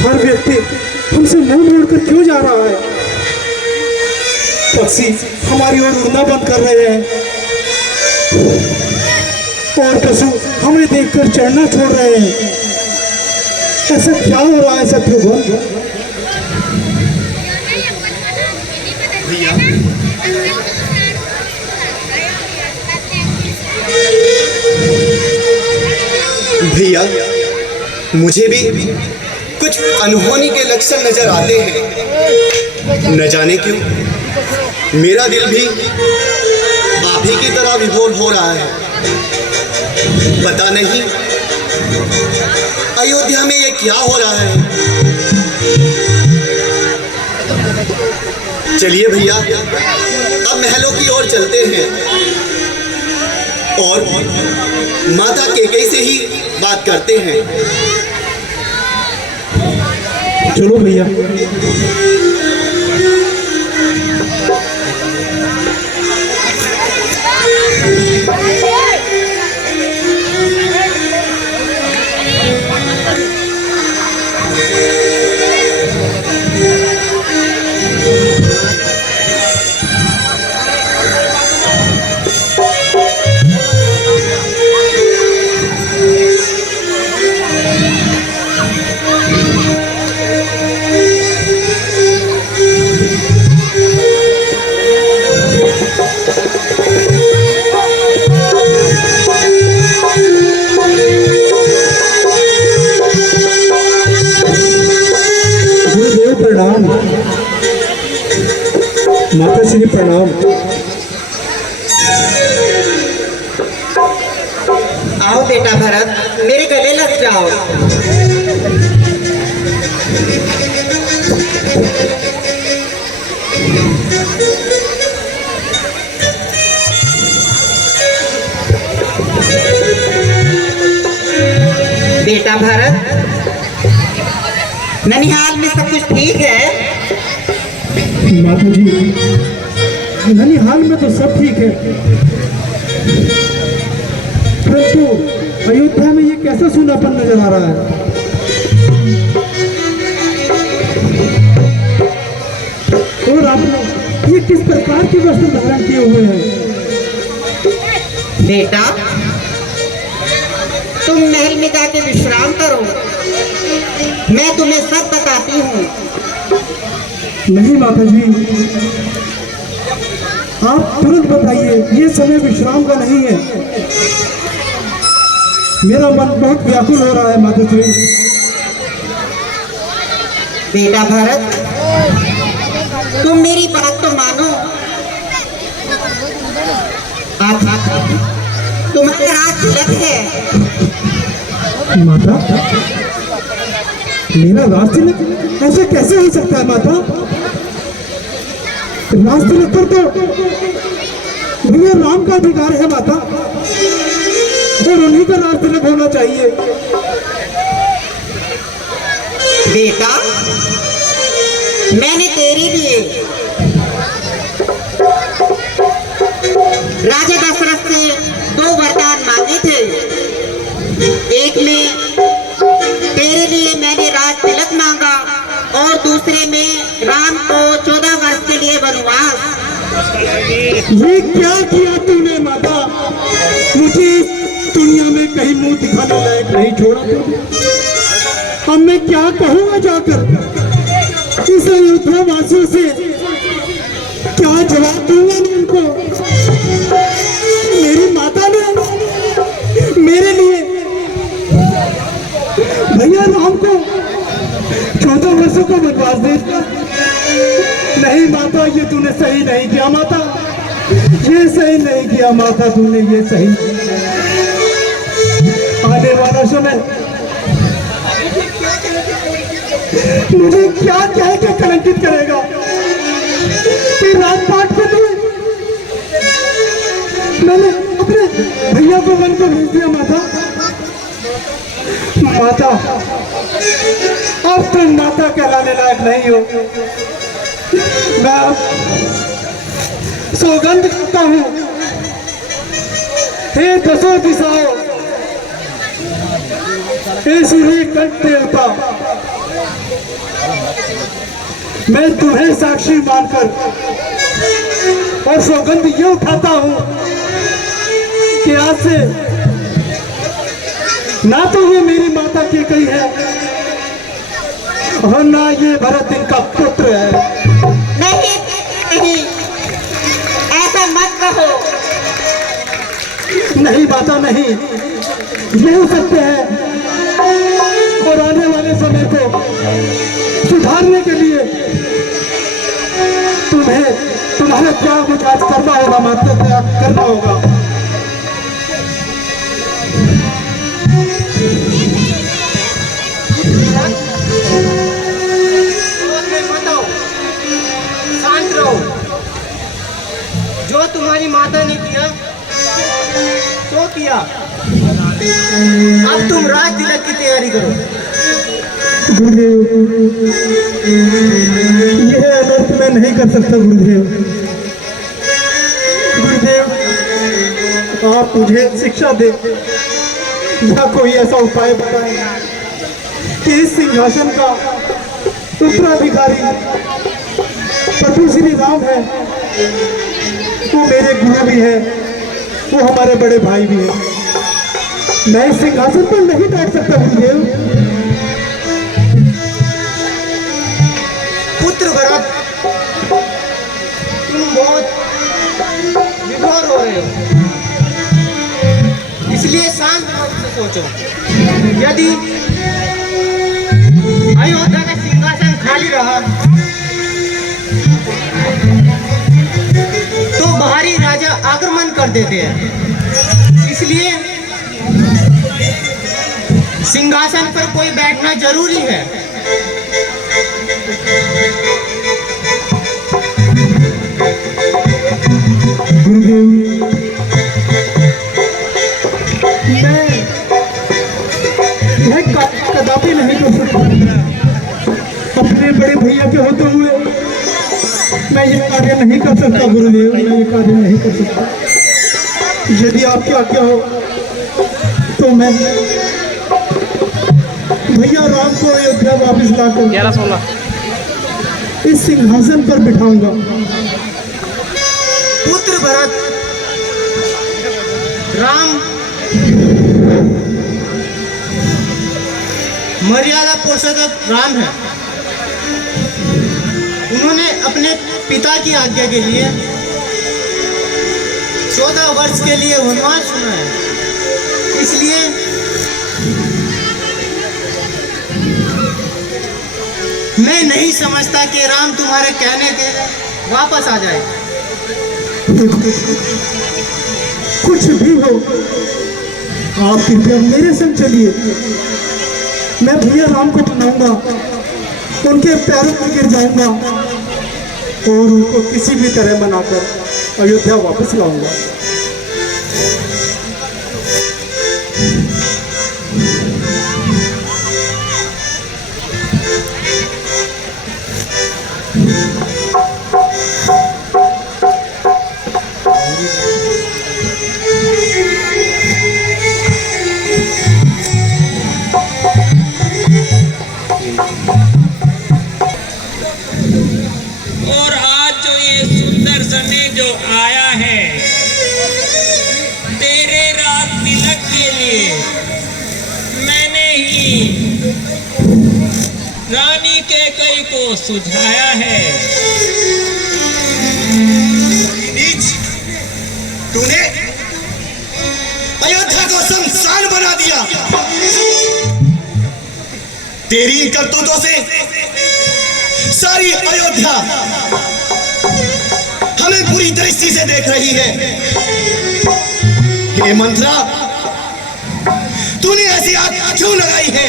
हर व्यक्ति हमसे मुंह मोड़कर क्यों जा रहा है? पक्षी हमारी ओर उड़ना बंद कर रहे हैं और पशु हमें देखकर चढ़ना छोड़ रहे हैं। ऐसा क्या हो रहा है शत्रुघ्न? भैया मुझे भी कुछ अनहोनी के लक्षण नजर आते हैं। न जाने क्यों मेरा दिल भी आप ही की तरह विभोर हो रहा है। पता नहीं अयोध्या में ये क्या हो रहा है। चलिए भैया अब महलों की ओर चलते हैं और माता कैकेयी से ही बात करते हैं। चलो भैया। प्रणाम माता श्री, प्रणाम। आओ बेटा भरत, मेरे गले लग जाओ। बेटा भरत, ननिहाल में सब कुछ ठीक है? माता जी ननिहाल में तो सब ठीक है, परंतु अयोध्या में ये कैसा सूनापन नजर आ रहा है? और आपने ये किस प्रकार के वस्त्र धारण किए हुए हैं? बेटा तुम महल में जाके विश्राम करो, मैं तुम्हें सब बताती हूँ। नहीं माता जी, आप तुरंत बताइए, ये समय विश्राम का नहीं है। मेरा मन बहुत व्याकुल हो रहा है माता जी। बेटा भरत तुम मेरी बात तो मानो। तुम्हारे हाथ तिलक है। माता मेरा राज तिलक ऐसे कैसे हो सकता है माता? राज तिलक पर तो भैया राम का अधिकार है माता, और उन्हीं का राज तिलक होना चाहिए। बेटा मैंने तेरे लिए राजा दशरथ से 2 वरदान मांगे थे। एक में तेरे लिए मैंने राज तिलक मांगा और दूसरे में राम को 14 वर्ष के लिए वनवास। ये क्या किया तूने माता? मुझे इस दुनिया में कहीं मुंह दिखाने लायक नहीं छोड़ा तूने। अब मैं क्या कहूँगा जाकर इस अयोध्या वासियों से? क्या जवाब दूंगा मैं उनको? मेरी माता ने मेरे लिए भैया राम को 14 वर्षों का वनवास दे दिया। नहीं माता, ये तूने सही नहीं किया माता, ये सही नहीं किया माता, तूने ये सही। आने वाला समय मुझे क्या कह के कलंकित करेगा कि राजपाट के लिए मैंने अपने भैया को वन को भेज दिया माता। माता अब तुम माता कहलाने लायक नहीं हो। मैं अब सौगंध करता हूँ, हे दसों दिशाओं, हे सूर्य कंठ देवता, मैं तुम्हें साक्षी मानकर और सौगंध ये उठाता हूं कि आज से ना तो ये मेरी माता की कही है और ना ये भरत इनका पुत्र है। नहीं नहीं, ऐसा मत कहो। नहीं माता नहीं, यही सत्य है और आने वाले समय को सुधारने के लिए तुम्हें तुम्हारा त्याग मुझे आज करना होगा माता, त्याग करना होगा। शांत रहो। जो तुम्हारी माता ने किया तो किया, अब तुम राज तिलक की तैयारी करो। गुरुदेव, यह अनर्थ मैं नहीं कर सकता गुरुदेव। गुरुदेव, आप मुझे शिक्षा दे या कोई ऐसा उपाय बताएं कि इस सिंहासन का उत्तराधिकारी प्रभु श्री राम है, वो मेरे गुरु भी है, वो हमारे बड़े भाई भी है। मैं इस सिंहासन पर नहीं बैठ सकता गुरुदेव। पुत्र भरत, तुम बहुत विभोर हो रहे हो, इसलिए शांत मन से सोचो। यदि अयोध्या का सिंहासन खाली रहा तो बाहरी राजा आक्रमण कर देते हैं, इसलिए सिंहासन पर कोई बैठना जरूरी है। गुरुदेव, मैं यह कदापि नहीं कर सकता। अपने बड़े भैया के होते हुए मैं ये कार्य नहीं कर सकता गुरुदेव, मैं ये कार्य नहीं कर सकता। यदि आपकी आज्ञा हो तो मैं भैया राम को अयोध्या वापिस लाकर इस सिंहासन पर बिठाऊंगा। पुत्र भरत, राम मर्यादा पुरुषोत्तम राम है। उन्होंने अपने पिता की आज्ञा के लिए 14 वर्ष के लिए वनवास चुना है, इसलिए मैं नहीं समझता कि राम तुम्हारे कहने के वापस आ जाए। कुछ भी हो, आप कृपया मेरे संग चलिए। मैं भैया राम को मनाऊंगा, उनके पैरों पर गिर जाऊंगा और उनको किसी भी तरह मनाकर अयोध्या वापस लाऊंगा। और आज जो ये सुंदर समय जो आया है तेरे राज तिलक के लिए, मैंने ही रानी कैकेयी को सुझाया है। नीच, तूने अयोध्या को शमशान बना दिया। तेरी इन करतूतों से सारी अयोध्या हमें बुरी दृष्टि से देख रही है। हे मंत्रा, तूने ऐसी आग क्यों लगाई है?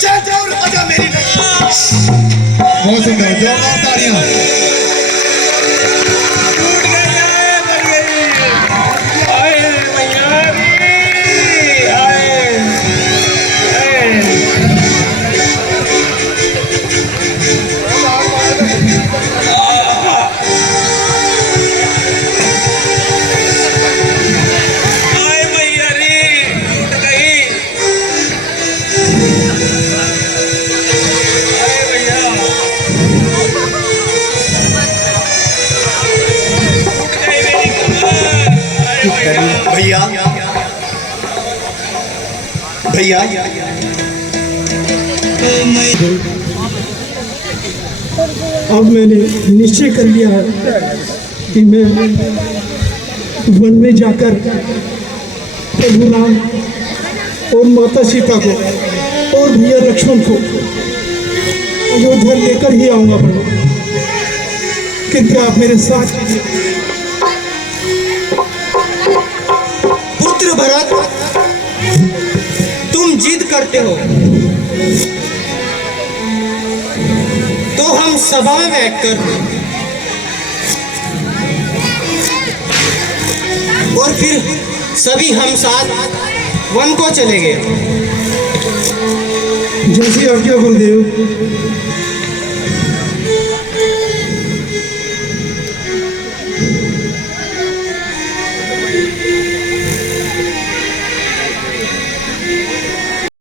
चल और आजा मेरी बहुत सुंदर, जोरदार तालियां। भैया अब मैंने निश्चय कर लिया है कि मैं वन में जाकर प्रभु राम और माता सीता को और भैया लक्ष्मण को अयोध्या लेकर ही आऊंगा प्रभु। कृपया आप मेरे साथ चलिए। पुत्र भरत, तुम जिद करते हो तो हम सभा में बैठकर और फिर सभी हम साथ वन को चले गए। जैसी आज्ञा गुरुदेव।